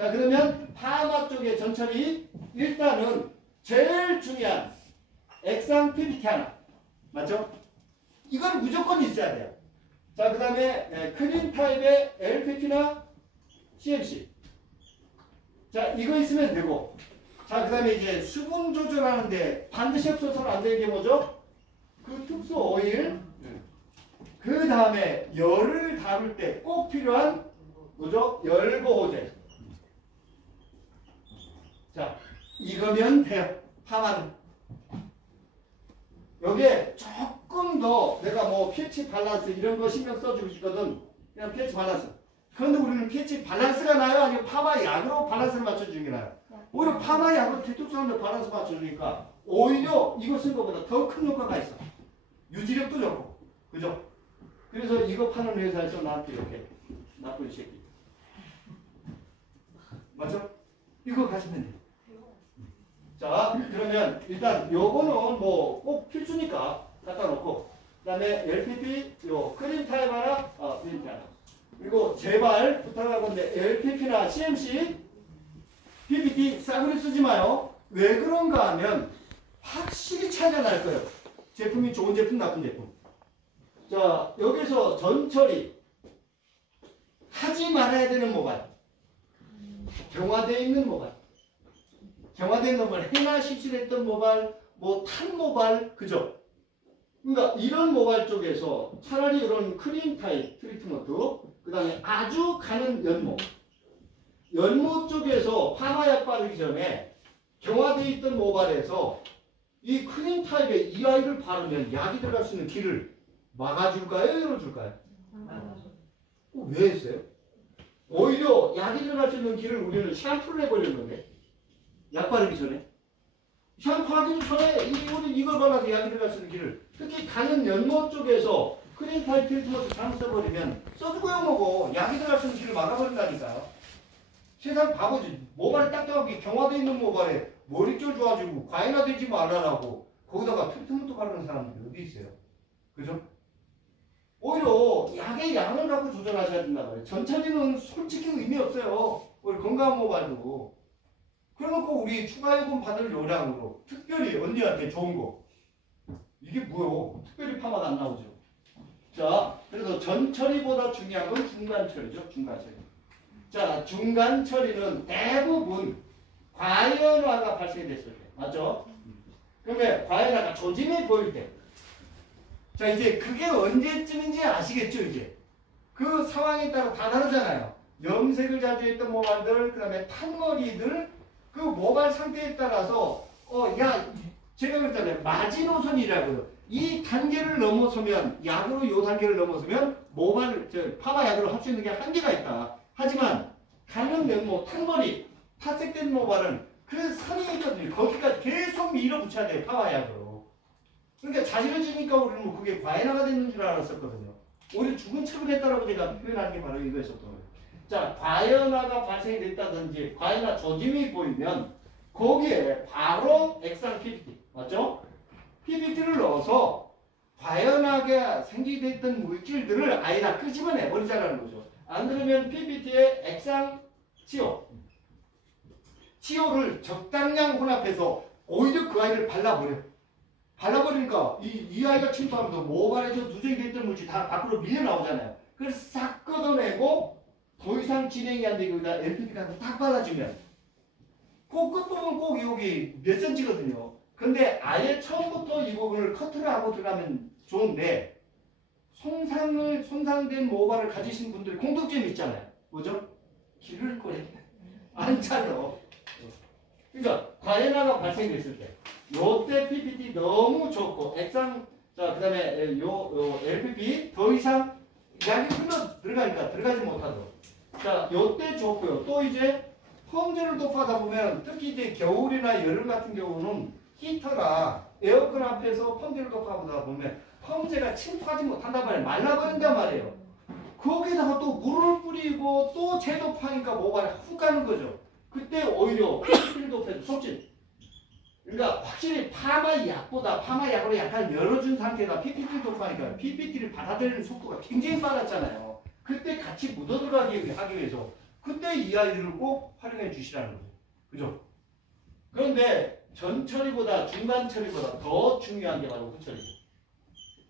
자, 그러면 파마 쪽의 전처리 일단은 제일 중요한 액상 PPT 하나. 맞죠? 이건 무조건 있어야 돼요. 자, 그 다음에 크림 타입의 LPP나 CMC. 자, 이거 있으면 되고. 자, 그 다음에 이제 수분 조절하는데 반드시 없어서는 안 되는 게 뭐죠? 그 특수 오일. 그 다음에 열을 다룰 때 꼭 필요한 뭐죠? 열보호제. 자, 이거면 돼요. 파마는. 여기에 조금 더 내가 뭐 pH 밸런스 이런 거 신경 써주고 싶거든. 그냥 pH 밸런스. 그런데 우리는 pH 밸런스가 나요? 아니면 파마 약으로 밸런스를 맞춰주는 게 나요? 오히려 파마 약으로 디톡스하는데 밸런스 맞춰주니까 오히려 이거 쓴 것보다 더 큰 효과가 있어. 유지력도 좋고. 그죠? 그래서 이거 파는 회사에서 나한테 이렇게 나쁜 새끼. 맞죠? 이거 가시면 돼요. 자, 그러면 일단 요거는 뭐 꼭 필수니까 갖다 놓고, 그 다음에 LPP 요 크림 타입 하나, 크림 타입 하나. 그리고 제발 부탁할 건데 LPP나 CMC, PPT 싸구려 쓰지 마요. 왜 그런가 하면 확실히 차이가 날 거예요. 제품이 좋은 제품, 나쁜 제품. 자, 여기서 전처리 하지 말아야 되는 모발, 경화되어 있는 모발, 경화된 모발, 해나 실질했던 모발, 뭐 탄 모발, 그죠? 그러니까 이런 모발 쪽에서 차라리 이런 크림 타입 트리트먼트, 그 다음에 아주 가는 연모, 연모 쪽에서 파마약 바르기 전에 경화되어 있던 모발에서 이 크림 타입의 이 아이를 바르면 약이 들어갈 수 있는 길을 막아줄까요? 열어줄까요? 왜 했어요? 오히려 약이 들어갈 수 있는 길을 우리는 샴푸를 해버리는 건데, 약 바르기 전에. 샴푸하기 전에 우리 이걸 발라서 약이 들어갈 수 있는 길을, 특히 가는 연모 쪽에서 크림 타입 트리트먼트 잘못 써버리면 써주고요 뭐고 약이 들어갈 수 있는 길을 막아버린다니까요. 세상 바보지. 모발이 딱딱하게 경화되어 있는 모발에 머릿결 좋아지고 과잉화되지 말라라고 거기다가 트리트먼트 바르는 사람들이 어디 있어요? 그죠? 오히려 약의 양을 갖고 조절하셔야 된다 말이에요. 전처리는 솔직히 의미 없어요. 우리 건강한 모발도. 그래놓고 우리 추가요금 받을 요량으로 특별히 언니한테 좋은 거, 이게 뭐요? 특별히 파마가 안 나오죠. 자, 그래서 전처리보다 중요한 건 중간처리죠. 중간처리. 자, 중간처리는 대부분 과연화가 발생됐을 때, 맞죠? 그러면 과연화가 조짐이 보일 때. 자, 이제 그게 언제쯤인지 아시겠죠? 이제 그 상황에 따라 다 다르잖아요. 염색을 자주 했던 모발들, 그 다음에 탄머리들, 그 모발 상태에 따라서 제가 그랬잖아요. 마지노선이라고요. 이 단계를 넘어서면, 약으로 이 단계를 넘어서면 파마 약으로 할 수 있는 게 한계가 있다. 하지만 가는 면모, 탄머리, 탈색된 모발은 그 선이 있거든요. 거기까지 계속 밀어붙여야 돼요. 파마 약으로. 그러니까 자지러지니까 우리는 뭐 그게 과잉화가 됐는 줄 알았었거든요. 오히려 죽은 척을 했다라고 제가 표현하는 게 바로 이거였었던 거예요. 자, 과연화가 발생이 됐다든지 과연화 조짐이 보이면 거기에 바로 액상 PPT, 맞죠? PPT를 넣어서 과연하게 생기됐던 물질들을 아예 다 끄집어내버리자는 거죠. 안 그러면 PPT에 액상 치오를 적당량 혼합해서 오히려 그 아이를 발라버리니까 이 아이가 침투하면서 모발에서 누적이 됐던 물질 다 밖으로 밀려 나오잖아요. 그래서 싹 걷어내고 더 이상 진행이 안 되고 여기다 LPP가 딱 발라주면 그 끝부분 꼭 여기 몇 센치거든요. 근데 아예 처음부터 이 부분을 커트를 하고 들어가면 좋은데 손상된 모발을 가지신 분들이 공통점이 있잖아요. 뭐죠? 기를 꺼내 안 잘라. 그러니까 과연화가 발생됐을 때 요때 PPT 너무 좋고 액상, 자 그 다음에 요 LPP 더 이상 약이 흘러 들어가니까 들어가지 못하도록. 자, 요때 좋고요. 또 이제 펌제를 도포하다 보면 특히 이제 겨울이나 여름 같은 경우는 히터나 에어컨 앞에서 펌제를 도포하다 보면 펌제가 침투하지 못한단 말이에요. 말라버린단 말이에요. 거기다가 또 물을 뿌리고 또 재도포하니까 모발이 훅 가는 거죠. 그때 오히려 PPT를 도포해도 속진. 그러니까 확실히 파마 약으로 약간 열어준 상태에다 PPT를 도포하니까 PPT를 받아들이는 속도가 굉장히 빨랐잖아요. 그때 같이 묻어들어가기 하기 위해서 그때 이 아이들을 꼭 활용해 주시라는 거죠. 그죠? 그런데 전처리보다 중간처리보다 더 중요한 게 바로 후처리죠.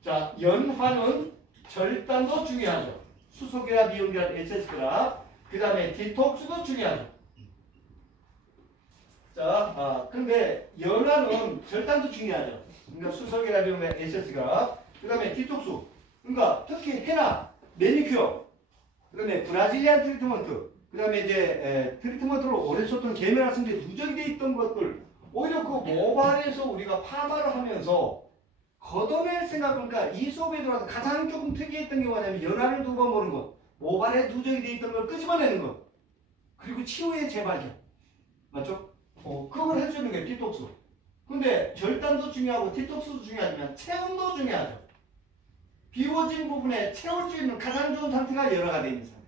자, 연화는 절단도 중요하죠. 수소계랍, 이온계랍, SS계랍. 그 다음에 디톡스도 중요하죠. 자, 근데 연화는 절단도 중요하죠. 그러니까 수소계랍, 이온계랍, SS계랍. 그 다음에 디톡스. 그러니까 특히 헤나, 매니큐어, 그 다음에 브라질리안 트리트먼트, 그 다음에 이제 트리트먼트로 오래 썼던 계면활성제 누적이 돼 있던 것들, 오히려 그 모발에서 우리가 파마를 하면서 걷어낼 생각하니까 이 수업에 들어와서 가장 조금 특이했던 게 뭐냐면 연화를 두 번 보는 것, 모발에 누적이 돼 있던 걸 끄집어내는 것, 그리고 치유의 재발견. 맞죠? 그걸 해주는 게 디톡스. 근데 절단도 중요하고 디톡스도 중요하지만 체온도 중요하죠. 비워진 부분에 채울 수 있는 가장 좋은 상태가 연화가 되어 있는 상태.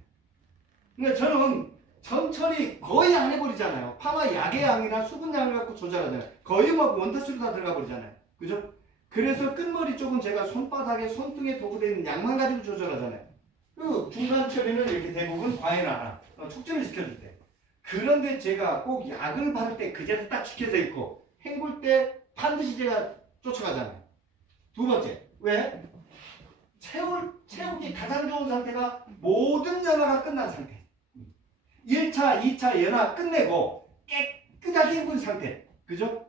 그러니까 저는 전처리 거의 안 해버리잖아요. 파마 약의 양이나 수분 양을 갖고 조절하잖아요. 거의 뭐 원터치로 다 들어가 버리잖아요. 그죠? 그래서 끝머리 쪽은 제가 손바닥에 손등에 도구되어 있는 약만 가지고 조절하잖아요. 그 중간 처리는 이렇게 대부분 과외나 촉진을 시켜줄 때. 그런데 제가 꼭 약을 바를 때 그 자리에 딱 지켜져 있고 헹굴 때 반드시 제가 쫓아가잖아요. 두 번째. 왜? 채우기 가장 좋은 상태가 모든 연화가 끝난 상태. 1차, 2차 연화 끝내고 깨끗하게 헹군 상태. 그죠?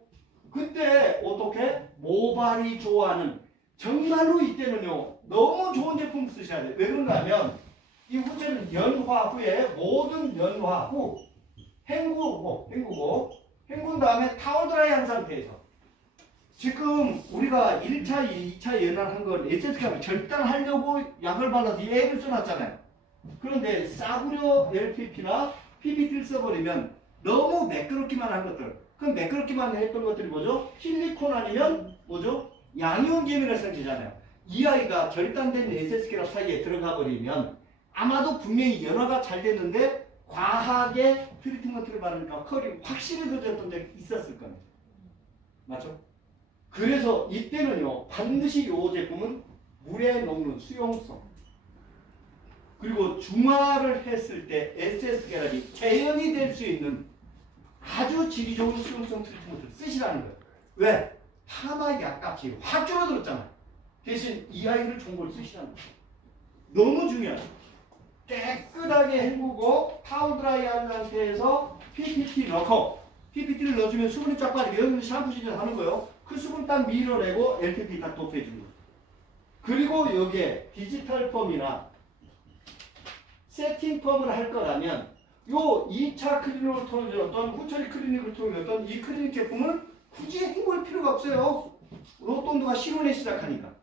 그때 어떻게? 모발이 좋아하는 정말로 이때는요 너무 좋은 제품 쓰셔야 돼요. 왜 그런가 하면 이 후처리는 연화 후에 모든 연화 후 헹군 다음에 타월 드라이 한 상태에서 지금 우리가 1차, 2차 연화를 한 건 SSK를 절단하려고 약을 발라서 A를 써놨잖아요. 그런데 싸구려 LPP나 PPT를 써버리면 너무 매끄럽기만 한 것들. 그럼 매끄럽기만 했던 것들이 뭐죠? 실리콘 아니면 뭐죠? 양이온 계면활성제잖아요. 이 아이가 절단된 SSK랑 사이에 들어가 버리면 아마도 분명히 연화가 잘 됐는데 과하게 트리트먼트를 바르니까 컬이 확실히 더졌던 적이 있었을 겁니다. 맞죠? 그래서 이때는요 반드시 이 제품은 물에 녹는 수용성 그리고 중화를 했을 때 SS계랍이 재현이 될 수 있는 아주 질이 좋은 수용성 트리트먼트를 쓰시라는 거예요. 왜? 파마 약값이 확 줄어들었잖아요. 대신 이 아이를 좋은 걸 쓰시라는 거예요. 너무 중요하죠. 깨끗하게 헹구고 타월 드라이한 상태에서 PPT 넣고 PPT를 넣어주면 수분이 쫙 빠지게 여기서 샴푸 시즌 하는 거예요. 그 수분 딱 밀어내고 LPP 딱 도포해주는 거예요. 그리고 여기에 디지털 펌이나 세팅 펌을 할 거라면 요 2차 클리닉을 통해 어떤 후처리 클리닉을 통해 어떤 이 클리닉 제품을 굳이 헹굴 필요가 없어요. 로또온도가 실온에 시작하니까.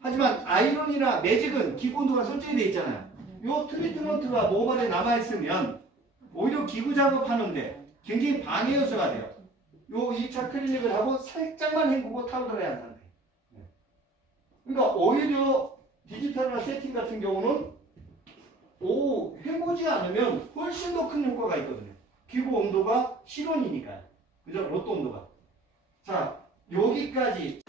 하지만 아이론이나 매직은 기구 온도가 설정이 되어 있잖아요. 요 트리트먼트가 모발에 남아있으면 오히려 기구 작업하는데 굉장히 방해 요소가 돼요. 요 2차 클리닉을 하고 살짝만 헹구고 타월드라이 한 상태. 그러니까 오히려 디지털이나 세팅 같은 경우는 헹구지 않으면 훨씬 더 큰 효과가 있거든요. 기구 온도가 실온이니까요. 그죠? 로또 온도가. 자, 여기까지.